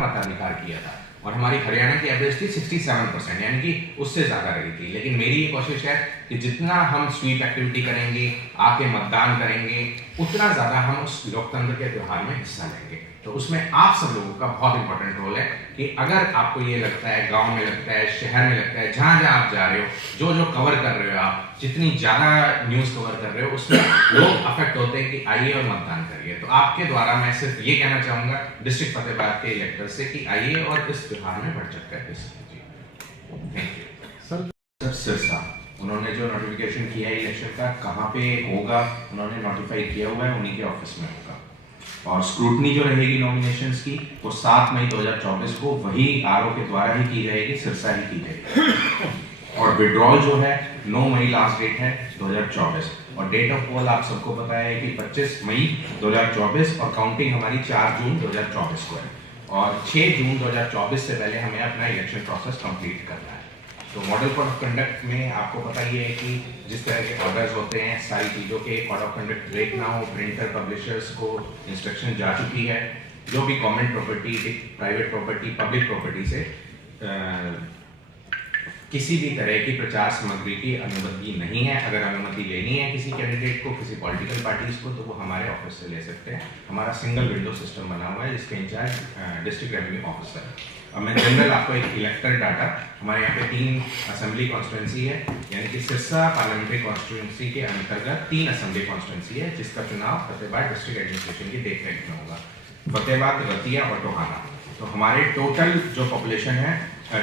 मताधिकार किया था और हमारी हरियाणा की एवरेज थी 67%, यानी कि उससे ज्यादा रही थी। लेकिन मेरी ये कोशिश है कि जितना हम स्वीप एक्टिविटी करेंगे, आके मतदान करेंगे, उतना ज्यादा हम उस लोकतंत्र के त्योहार में हिस्सा लेंगे। तो उसमें आप सब लोगों का बहुत इंपॉर्टेंट रोल है कि अगर आपको ये लगता है, गांव में लगता है, शहर में लगता है, जहां जहां आप जा रहे हो, जो जो कवर कर रहे हो, आप जितनी ज्यादा न्यूज कवर कर रहे हो, उसमें लोग अफेक्ट होते हैं कि आइए और मतदान करिए। तो आपके द्वारा मैं सिर्फ ये कहना चाहूंगा डिस्ट्रिक्ट फतेहाबाद के इलेक्टर्स से कि आइए और इस त्योहार में बढ़ चढ़ कर हिस्सा लीजिए। Thank you. सर सिरसा उन्होंने जो नोटिफिकेशन किया है इलेक्शन का, कहाँ पे होगा उन्होंने नोटिफाई किया हुआ है, उन्हीं के ऑफिस में होगा। और स्क्रूटनी जो रहेगी नॉमिनेशंस की, वो 7 मई 2024 को वही आरओ के द्वारा ही की जाएगी, सिरसा ही की जाएगी। और विड्रॉल जो है 9 मई लास्ट डेट है 2024, और डेट ऑफ पोल आप सबको पता है कि 25 मई 2024, और काउंटिंग हमारी 4 जून 2024 को है, और 6 जून 2024 से पहले हमें अपना इलेक्शन प्रोसेस कंप्लीट करना है। तो मॉडल कोड ऑफ कंडक्ट में आपको पता ही है कि जिस तरह के ऑर्डर्स होते हैं, सारी चीज़ों के कोड ऑफ कंडक्ट ब्रेक ना हो, प्रिंटर पब्लिशर्स को इंस्ट्रक्शन जा चुकी है। जो भी government property, private property, public property से किसी भी तरह की प्रचार सामग्री की अनुमति नहीं है। अगर अनुमति लेनी है किसी कैंडिडेट को, किसी पॉलिटिकल पार्टीज को, तो वो हमारे ऑफिस से ले सकते हैं। हमारा सिंगल विंडो सिस्टम बना हुआ है जिसके इंचार्ज डिस्ट्रिक्ट रेवेन्यू ऑफिसर है। और मैं जनरल आपको एक इलेक्टर डाटा, हमारे यहाँ पे 3 असेंबली कॉन्स्टिट्यूंसी है, यानी कि सिरसा पार्लियामेंट्री कॉन्स्टिट्यूंसी के अंतर्गत 3 असेंबली कॉन्स्टिट्यूंसी है, जिसका चुनाव फतेहाबाद डिस्ट्रिक्ट एडमिनिस्ट्रेशन की देखरेख में होगा, फतेहाबाद, रतिया और टोहाना। तो हमारे टोटल जो पॉपुलेशन है,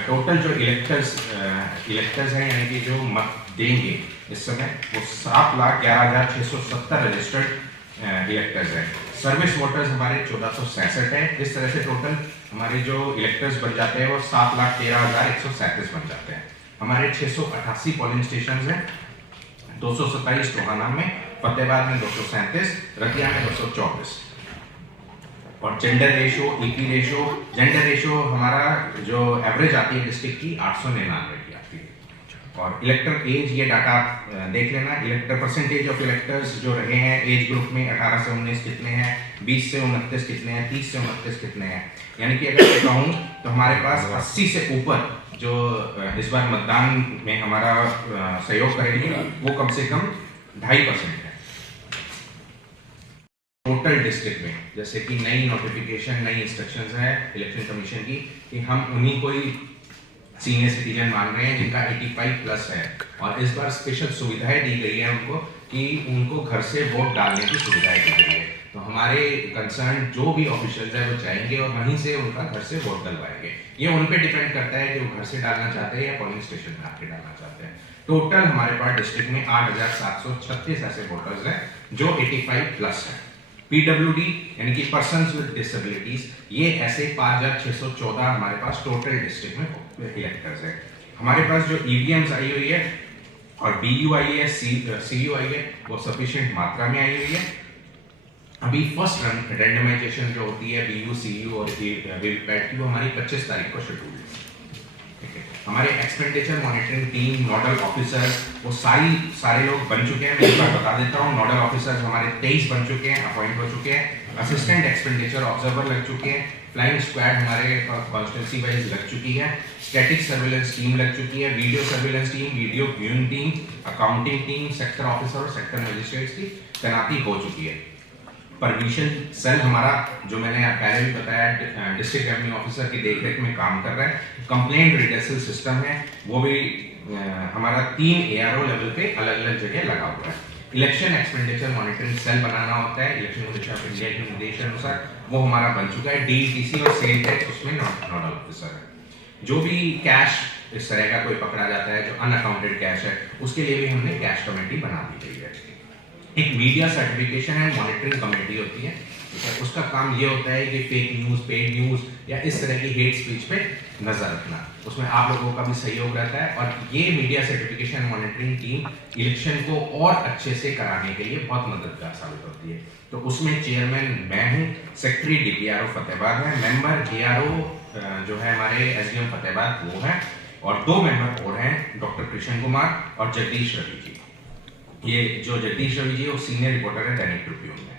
टोटल जो इलेक्टर्स हैं, यानी कि जो मत देंगे इस समय, वो 7,11,670 रजिस्टर्ड इलेक्टर्स हैं। सर्विस वोटर्स हमारे 1467 है। इस तरह से टोटल हमारे जो इलेक्टर्स बन जाते हैं वो 7,13,137 बन जाते हैं। हमारे 688 पोलिंग स्टेशन हैं, 227 टोहाना में, फतेहाबाद में 237, रतिया में 224। और gender ratio, EP ratio, gender ratio हमारा जो एवरेज आती है डिस्ट्रिक्ट की 899 की आती है। और इलेक्टर एज, ये डाटा देख लेना, इलेक्टर परसेंटेज ऑफ इलेक्टर्स जो रहे हैं एज ग्रुप में 18 से 19 कितने हैं, 20 से 29 कितने हैं, 30 से 29 कितने हैं। यानी कि अगर मैं कहूँ तो हमारे पास 80 से ऊपर जो इस बार मतदान में हमारा सहयोग करेंगे वो कम से कम 2.5% है टोटल डिस्ट्रिक्ट में। जैसे कि नई नोटिफिकेशन, नई इंस्ट्रक्शंस है इलेक्शन कमीशन की कि हम उन्हीं को ही सीनियर सिटीजन मान रहे हैं जिनका 85+ है, और इस बार स्पेशल सुविधाएं दी गई है उनको कि उनको घर से वोट डालने की सुविधाएं दी गई है। तो हमारे कंसर्न जो भी ऑफिशियल्स है वो जाएंगे और वहीं से उनका घर से वोट डलवाएंगे। ये उन पे डिपेंड करता है कि वो घर से डालना चाहते हैं या पोलिंग स्टेशन में आके डालना चाहते हैं। टोटल हमारे पास डिस्ट्रिक्ट में 8,736 ऐसे वोटर्स हैं जो 85+ है। PWD यानी कि पर्सन्स विद डिसेबिलिटीज, ये ऐसे 5,614 हमारे पास टोटल डिस्ट्रिक्ट में इलेक्टर्स है। हमारे पास जो EVMs आई हुई है और BU आई है, CU आई है, वो सफिशिएंट मात्रा में आई हुई है। अभी फर्स्ट रैंडमाइजेशन जो होती है BU, CU और वीवीपैट की, वो हमारी 25 तारीख को शेड्यूल है। हमारे expenditure monitoring team, nodal officer, वो सारे लोग बन चुके हैं। मैं एक बार बता देता हूँ, नोडल ऑफिसर्स हमारे 23 बन चुके हैं, अपॉइंट हो चुके हैं। असिस्टेंट एक्सपेंडिचर ऑब्जर्वर लग चुके हैं। फ्लाइंग स्क्वाड हमारे कॉन्स्टिट्यूंसी वाइज लग चुकी है। स्टैटिक सर्विलेंस टीम लग चुकी है। Video surveillance team, video viewing team, accounting team, sector officer और सेक्टर मजिस्ट्रेट्स की तैनाती हो चुकी है। परमिशन सेल हमारा, जो मैंने पहले भी बताया, डिस्ट्रिक्ट रेवेन्यू ऑफिसर की देखरेख में काम कर रहा है। कंप्लेंट रिड्रेसल सिस्टम है, वो भी हमारा 3 ARO लेवल पे अलग अलग जगह लगा हुआ है। इलेक्शन एक्सपेंडिचर मॉनिटरिंग सेल बनाना होता है इलेक्शन कमीशन ऑफ इंडिया के निर्देश अनुसार, वो हमारा बन चुका है। DETC और सेल टैक्स उसमें नोडल ऑफिसर है। जो भी कैश इस तरह का कोई पकड़ा जाता है जो अनअकाउंटेड कैश है, उसके लिए भी हमने कैश कमेटी बना दी गई है। एक media certification and monitoring committee होती है, उसका काम ये होता है कि फेक न्यूज़, पेड न्यूज़ या इस तरह की हेट स्पीच पे नजर रखना। उसमें आप लोगों का भी सहयोग रहता है, और ये media certification monitoring team election को और अच्छे से कराने के लिए बहुत मददगार साबित होती है। तो उसमें चेयरमैन मैं हूँ, सेक्रेटरी DPRO फतेहाबाद है, मेंबर ARO जो है हमारे SDM फतेहाबाद वो है, और 2 मेंबर और हैं, डॉक्टर कृष्ण कुमार और जगदीश रवि जी। ये जो जगदीश रवि जी वो सीनियर रिपोर्टर है दैनिक ट्रिब्यून में।